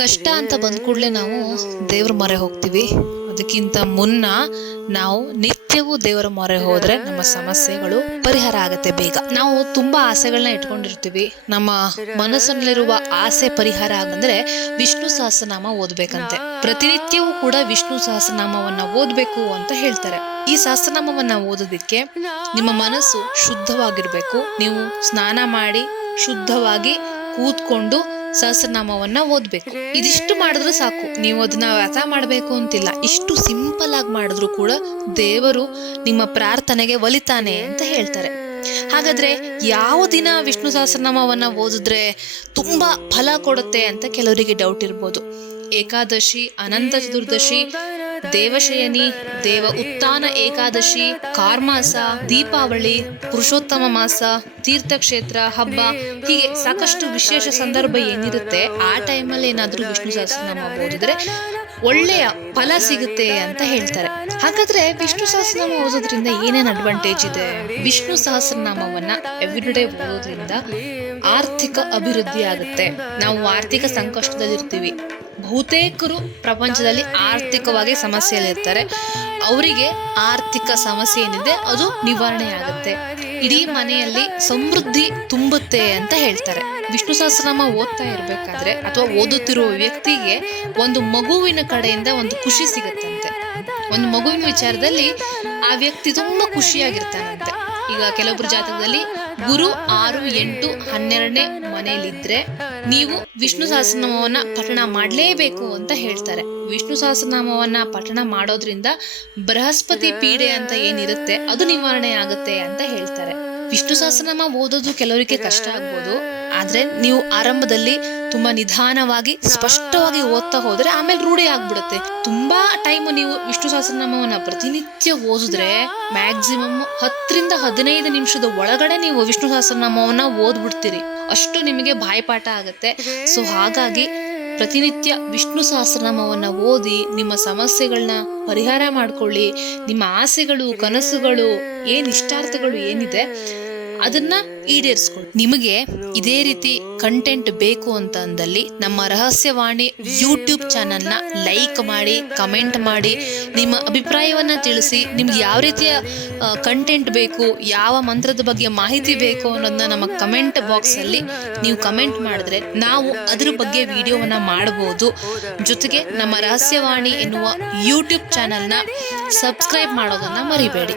ಕಷ್ಟ ಅಂತ ಬಂದ ಕೂಡಲೇ ನಾವು ದೇವ್ರ ಮೊರೆ ಹೋಗ್ತೀವಿ. ಅದಕ್ಕಿಂತ ಮುನ್ನ ನಾವು ನಿತ್ಯವೂ ದೇವರ ಮೊರೆ ಹೋದ್ರೆ ನಮ್ಮ ಸಮಸ್ಯೆಗಳು ಪರಿಹಾರ ಆಗುತ್ತೆ ಬೇಗ. ನಾವು ತುಂಬಾ ಆಸೆಗಳನ್ನ ಇಟ್ಕೊಂಡಿರ್ತೀವಿ. ನಮ್ಮ ಮನಸ್ಸಿನಲ್ಲಿರುವ ಆಸೆ ಪರಿಹಾರ ಆಗಂದ್ರೆ ವಿಷ್ಣು ಸಹಸ್ರನಾಮ ಓದ್ಬೇಕಂತೆ. ಪ್ರತಿನಿತ್ಯವೂ ಕೂಡ ವಿಷ್ಣು ಸಹಸ್ರನಾಮವನ್ನ ಓದ್ಬೇಕು ಅಂತ ಹೇಳ್ತಾರೆ. ಈ ಸಹಸ್ರನಾಮವನ್ನ ಓದೋದಿಕ್ಕೆ ನಿಮ್ಮ ಮನಸ್ಸು ಶುದ್ಧವಾಗಿರ್ಬೇಕು. ನೀವು ಸ್ನಾನ ಮಾಡಿ ಶುದ್ಧವಾಗಿ ಕೂತ್ಕೊಂಡು ಸಹಸ್ರನಾಮವನ್ನ ಓದ್ಬೇಕು. ಇದಿಷ್ಟು ಮಾಡಿದ್ರು ಸಾಕು. ನೀವು ಅದನ್ನ ವ್ಯಥ ಮಾಡಬೇಕು ಅಂತಿಲ್ಲ. ಇಷ್ಟು ಸಿಂಪಲ್ ಆಗಿ ಮಾಡಿದ್ರು ಕೂಡ ದೇವರು ನಿಮ್ಮ ಪ್ರಾರ್ಥನೆಗೆ ಒಲಿತಾನೆ ಅಂತ ಹೇಳ್ತಾರೆ. ಹಾಗಾದ್ರೆ ಯಾವ ದಿನ ವಿಷ್ಣು ಸಹಸ್ರನಾಮವನ್ನ ಓದಿದ್ರೆ ತುಂಬಾ ಫಲ ಕೊಡುತ್ತೆ ಅಂತ ಕೆಲವರಿಗೆ ಡೌಟ್ ಇರ್ಬೋದು. ಏಕಾದಶಿ, ಅನಂತ ಚತುರ್ದಶಿ ದೇವಶಯನಿ, ದೇವ ಉತ್ಥಾನ ಏಕಾದಶಿ, ಕಾರ್ಮಾಸ, ದೀಪಾವಳಿ, ಪುರುಷೋತ್ತಮ ಮಾಸ, ತೀರ್ಥಕ್ಷೇತ್ರ, ಹಬ್ಬ, ಹೀಗೆ ಸಾಕಷ್ಟು ವಿಶೇಷ ಸಂದರ್ಭ ಏನಿರುತ್ತೆ, ಆ ಟೈಮಲ್ಲಿ ಏನಾದರೂ ವಿಷ್ಣು ಸಹಸ್ರನಾಮ ಓದಿದ್ರೆ ಒಳ್ಳೆಯ ಫಲ ಸಿಗುತ್ತೆ ಅಂತ ಹೇಳ್ತಾರೆ. ಹಾಗಾದ್ರೆ ವಿಷ್ಣು ಸಹಸ್ರನಾಮ ಓದೋದ್ರಿಂದ ಏನೇನು ಅಡ್ವಾಂಟೇಜ್ ಇದೆ? ವಿಷ್ಣು ಸಹಸ್ರನಾಮವನ್ನ ಎವ್ರಿಡೇ ಓದೋದ್ರಿಂದ ಆರ್ಥಿಕ ಅಭಿವೃದ್ಧಿ ಆಗುತ್ತೆ. ನಾವು ಆರ್ಥಿಕ ಸಂಕಷ್ಟದಲ್ಲಿರ್ತೀವಿ. ಬಹುತೇಕರು ಪ್ರಪಂಚದಲ್ಲಿ ಆರ್ಥಿಕವಾಗಿ ಸಮಸ್ಯೆಯಲ್ಲಿರ್ತಾರೆ. ಅವರಿಗೆ ಆರ್ಥಿಕ ಸಮಸ್ಯೆ ಏನಿದೆ, ಅದು ನಿವಾರಣೆ ಆಗುತ್ತೆ. ಇಡೀ ಮನೆಯಲ್ಲಿ ಸಮೃದ್ಧಿ ತುಂಬುತ್ತೆ ಅಂತ ಹೇಳ್ತಾರೆ. ವಿಷ್ಣು ಸಹಸ್ರನಾಮ ಓದ್ತಾ ಇರ್ಬೇಕಾದ್ರೆ ಅಥವಾ ಓದುತ್ತಿರುವ ವ್ಯಕ್ತಿಗೆ ಒಂದು ಮಗುವಿನ ಕಡೆಯಿಂದ ಒಂದು ಖುಷಿ ಸಿಗುತ್ತಂತೆ ಒಂದು ಮಗುವಿನ ವಿಚಾರದಲ್ಲಿ ಆ ವ್ಯಕ್ತಿ ತುಂಬಾ ಖುಷಿಯಾಗಿರ್ತಾನಂತೆ. ಈಗ ಕೆಲವೊಬ್ರು ಜಾತಕದಲ್ಲಿ ಗುರು ಆರು, ಎಂಟು, ಹನ್ನೆರಡನೇ ಮನೆಯಲ್ಲಿದ್ರೆ ನೀವು ವಿಷ್ಣು ಸಹಸ್ರನಾಮವನ್ನ ಪಠಣ ಮಾಡಲೇಬೇಕು ಅಂತ ಹೇಳ್ತಾರೆ. ವಿಷ್ಣು ಸಹಸ್ರನಾಮವನ್ನ ಪಠಣ ಮಾಡೋದ್ರಿಂದ ಬೃಹಸ್ಪತಿ ಪೀಡೆ ಅಂತ ಏನಿರುತ್ತೆ ಅದು ನಿವಾರಣೆ ಆಗುತ್ತೆ ಅಂತ ಹೇಳ್ತಾರೆ. ವಿಷ್ಣು ಸಹಸ್ರನಾಮ ಓದೋದು ಕೆಲವರಿಗೆ ಕಷ್ಟ ಆಗ್ಬೋದು. ಆದ್ರೆ ನೀವು ಆರಂಭದಲ್ಲಿ ತುಂಬಾ ನಿಧಾನವಾಗಿ, ಸ್ಪಷ್ಟವಾಗಿ ಓದ್ತಾ ಹೋದ್ರೆ ಆಮೇಲೆ ರೂಢಿ ಆಗ್ಬಿಡುತ್ತೆ. ತುಂಬಾ ಟೈಮ್ ನೀವು ವಿಷ್ಣು ಸಹಸ್ರನಾಮವನ್ನ ಪ್ರತಿನಿತ್ಯ ಓದಿದ್ರೆ ಮ್ಯಾಕ್ಸಿಮಮ್ ಹತ್ತರಿಂದ ಹದಿನೈದು ನಿಮಿಷದ ಒಳಗಡೆ ನೀವು ವಿಷ್ಣು ಸಹಸ್ರನಾಮವನ್ನ ಓದ್ಬಿಡ್ತೀರಿ. ಅಷ್ಟು ನಿಮಗೆ ಬಾಯ್ಪಾಠ ಆಗುತ್ತೆ. ಸೊ ಹಾಗಾಗಿ ಪ್ರತಿನಿತ್ಯ ವಿಷ್ಣು ಸಹಸ್ರನಾಮವನ್ನ ಓದಿ, ನಿಮ್ಮ ಸಮಸ್ಯೆಗಳನ್ನ ಪರಿಹಾರ ಮಾಡ್ಕೊಳ್ಳಿ. ನಿಮ್ಮ ಆಸೆಗಳು, ಕನಸುಗಳು, ಏನು ಇಷ್ಟಾರ್ಥಗಳು ಏನಿದೆ ಅದನ್ನ ಈಡೇರಿಸ್ಕೊಳ್ಳಿ ನಿಮಗೆ ಇದೇ ರೀತಿ ಕಂಟೆಂಟ್ ಬೇಕು ಅಂತ ಅಂದಲ್ಲಿ ನಮ್ಮ ರಹಸ್ಯವಾಣಿ ಯೂಟ್ಯೂಬ್ ಚಾನಲ್ನ ಲೈಕ್ ಮಾಡಿ ಕಮೆಂಟ್ ಮಾಡಿ, ನಿಮ್ಮ ಅಭಿಪ್ರಾಯವನ್ನ ತಿಳಿಸಿ, ನಿಮ್ಗೆ ಯಾವ ರೀತಿಯ ಕಂಟೆಂಟ್ ಬೇಕು, ಯಾವ ಮಂತ್ರದ ಬಗ್ಗೆ ಮಾಹಿತಿ ಬೇಕು ಅನ್ನೋದನ್ನ ನಮ್ಮ ಕಮೆಂಟ್ ಬಾಕ್ಸ್ ಅಲ್ಲಿ ನೀವು ಕಮೆಂಟ್ ಮಾಡಿದ್ರೆ ನಾವು ಅದ್ರ ಬಗ್ಗೆ ವಿಡಿಯೋವನ್ನ ಮಾಡಬಹುದು ಜೊತೆಗೆ ನಮ್ಮ ರಹಸ್ಯವಾಣಿ ಎನ್ನುವ ಯೂಟ್ಯೂಬ್ ಚಾನಲ್ನ ಸಬ್ಸ್ಕ್ರೈಬ್ ಮಾಡೋದನ್ನ ಮರಿಬೇಡಿ.